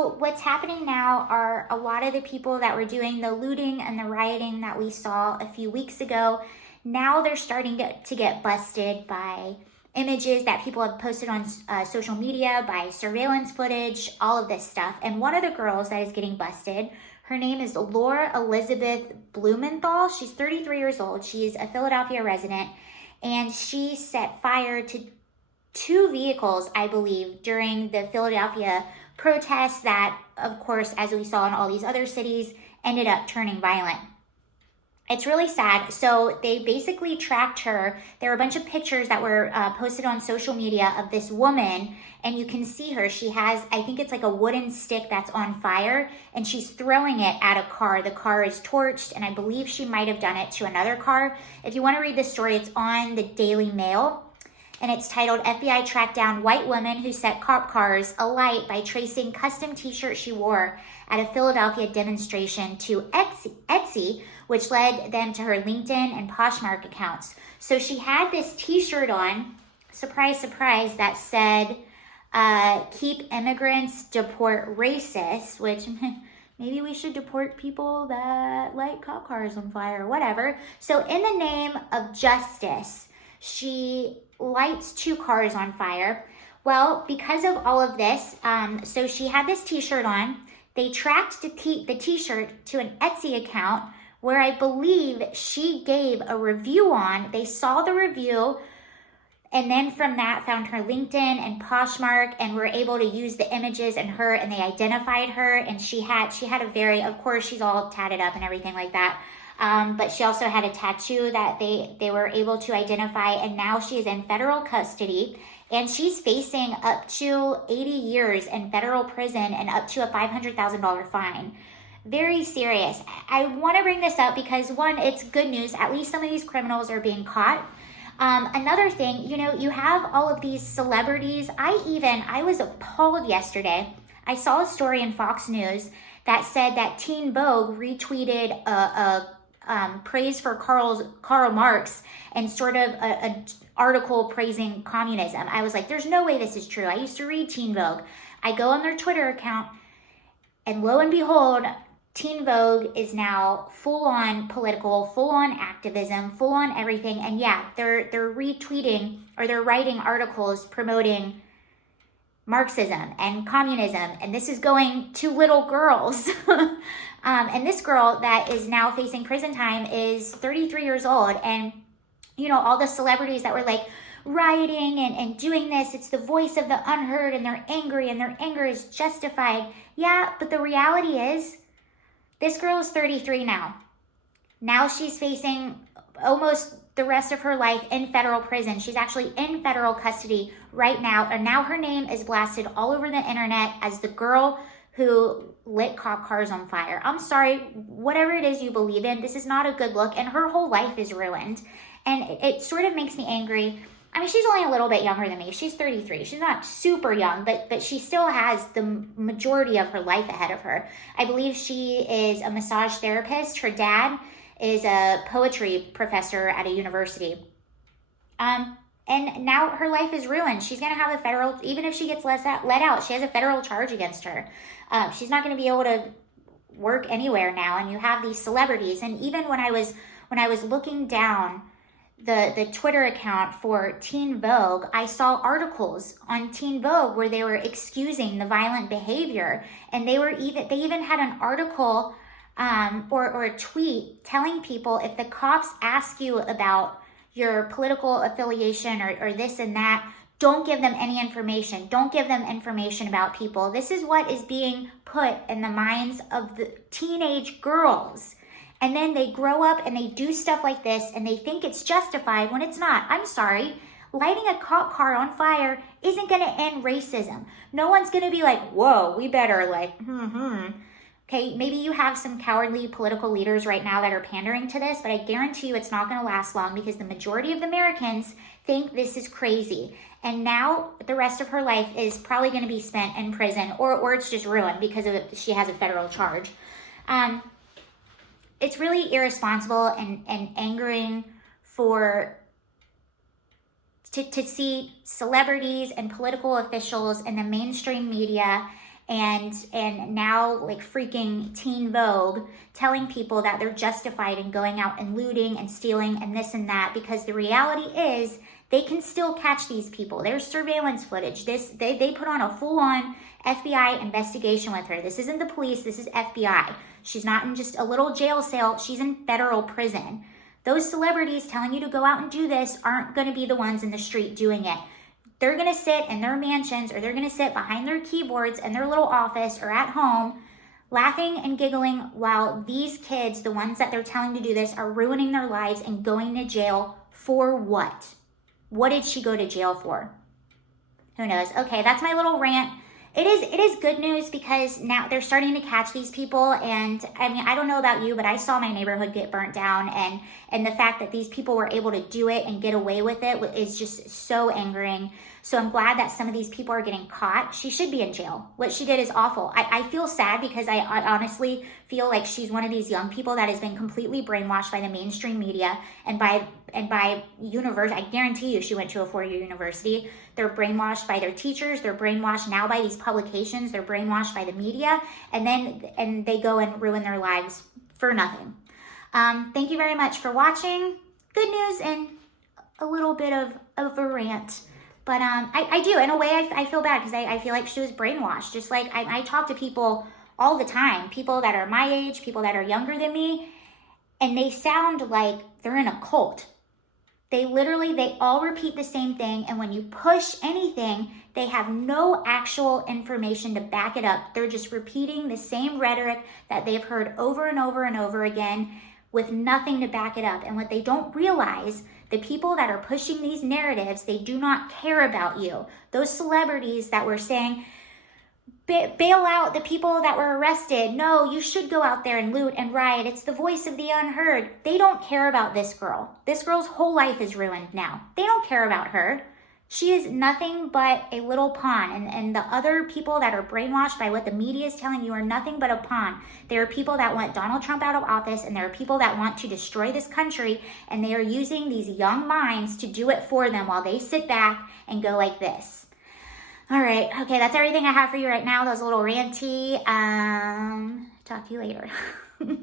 So what's happening now are a lot of the people that were doing the looting and the rioting that we saw a few weeks ago, now they're starting to get busted by images that people have posted on social media, by surveillance footage, all of this stuff. And one of the girls that is getting busted, her name is Laura Elizabeth Blumenthal. She's 33 years old. She's a Philadelphia resident, and she set fire to 2 vehicles, I believe, during the Philadelphia protests that, of course, as we saw in all these other cities, ended up turning violent. It's really sad. So they basically tracked her. There were a bunch of pictures that were posted on social media of this woman, and you can see her. She has, I think it's like a wooden stick that's on fire, and she's throwing it at a car. The car is torched, and I believe she might have done it to another car. If you want to read the story, it's on the Daily Mail, and it's titled, "FBI Tracked Down White Woman Who Set Cop Cars Alight by Tracing Custom T-Shirt She Wore at a Philadelphia Demonstration to Etsy, which led them to her LinkedIn and Poshmark accounts." So she had this T-shirt on, surprise, surprise, that said, "Keep immigrants, deport racists," which maybe we should deport people that light cop cars on fire or whatever. So in the name of justice, she lights 2 cars on fire. Well, because of all of this, so she had this T-shirt on. They tracked the T-shirt to an Etsy account where I believe she gave a review on. They saw the review, and then from that found her LinkedIn and Poshmark, and were able to use the images and her, and they identified her. And she had a very, of course, she's all tatted up and everything like that. But she also had a tattoo that they were able to identify, and now she is in federal custody, and she's facing up to 80 years in federal prison and up to a $500,000 fine. Very serious. I want to bring this up because, one, it's good news. At least some of these criminals are being caught. Another thing, you have all of these celebrities. I was appalled yesterday. I saw a story in Fox News that said that Teen Vogue retweeted praise for Karl Marx and sort of an article praising communism. I was like, there's no way this is true. I used to read Teen Vogue. I go on their Twitter account, and lo and behold, Teen Vogue is now full-on political, full-on activism, full-on everything. And yeah, they're retweeting, or they're writing articles promoting Marxism and communism, and this is going to little girls. And this girl that is now facing prison time is 33 years old, and all the celebrities that were like rioting and doing this, it's the voice of the unheard, and they're angry, and their anger is justified. Yeah, but the reality is, this girl is 33 now. Now she's facing almost the rest of her life in federal prison. She's actually in federal custody right now, and now her name is blasted all over the internet as the girl who lit cop cars on fire. I'm sorry, whatever it is you believe in, this is not a good look, and her whole life is ruined. And it sort of makes me angry. I mean, she's only a little bit younger than me. She's 33. She's not super young, but she still has the majority of her life ahead of her. I believe she is a massage therapist. Her dad is a poetry professor at a university. And now her life is ruined. She's going to have a federal, even if she gets let out, she has a federal charge against her. She's not going to be able to work anywhere now. And you have these celebrities. And even when I was looking down the Twitter account for Teen Vogue, I saw articles on Teen Vogue where they were excusing the violent behavior. And they even had an article or a tweet telling people, if the cops ask you about your political affiliation or this and that, don't give them any information. Don't give them information about people. This is what is being put in the minds of the teenage girls. And then they grow up and they do stuff like this, and they think it's justified when it's not. I'm sorry. Lighting a cop car on fire isn't going to end racism. No one's going to be like, whoa, we better Okay, maybe you have some cowardly political leaders right now that are pandering to this, but I guarantee you it's not going to last long, because the majority of the Americans think this is crazy. And now the rest of her life is probably going to be spent in prison, or it's just ruined because she has a federal charge. It's really irresponsible and angering to see celebrities and political officials in the mainstream media and now like freaking Teen Vogue telling people that they're justified in going out and looting and stealing and this and that, because the reality is they can still catch these people. There's surveillance footage. They put on a full-on FBI investigation with her. This isn't the police, this is FBI. She's not in just a little jail cell, she's in federal prison. Those celebrities telling you to go out and do this aren't going to be the ones in the street doing it. They're going to sit in their mansions, or they're going to sit behind their keyboards in their little office or at home laughing and giggling while these kids, the ones that they're telling to do this, are ruining their lives and going to jail for what? What did she go to jail for? Who knows? Okay, that's my little rant. It is good news because now they're starting to catch these people, and I mean, I don't know about you, but I saw my neighborhood get burnt down, and the fact that these people were able to do it and get away with it is just so angering. So I'm glad that some of these people are getting caught. She should be in jail. What she did is awful. I feel sad because I honestly feel like she's one of these young people that has been completely brainwashed by the mainstream media and by university. I guarantee you she went to a 4-year university. They're brainwashed by their teachers. They're brainwashed now by these publications. They're brainwashed by the media, and they go and ruin their lives for nothing. Thank you very much for watching. Good news and a little bit of a rant. But I do, in a way, I feel bad because I feel like she was brainwashed. Just like I talk to people all the time, people that are my age, people that are younger than me, and they sound like they're in a cult. They all repeat the same thing, and when you push anything, they have no actual information to back it up. They're just repeating the same rhetoric that they've heard over and over and over again with nothing to back it up. And what they don't realize, the people that are pushing these narratives, they do not care about you. Those celebrities that were saying, bail out the people that were arrested. No, you should go out there and loot and riot. It's the voice of the unheard. They don't care about this girl. This girl's whole life is ruined now. They don't care about her. She is nothing but a little pawn. And the other people that are brainwashed by what the media is telling you are nothing but a pawn. There are people that want Donald Trump out of office, and there are people that want to destroy this country, and they are using these young minds to do it for them while they sit back and go like this. All right. Okay, that's everything I have for you right now. That was a little ranty. Talk to you later. Bye.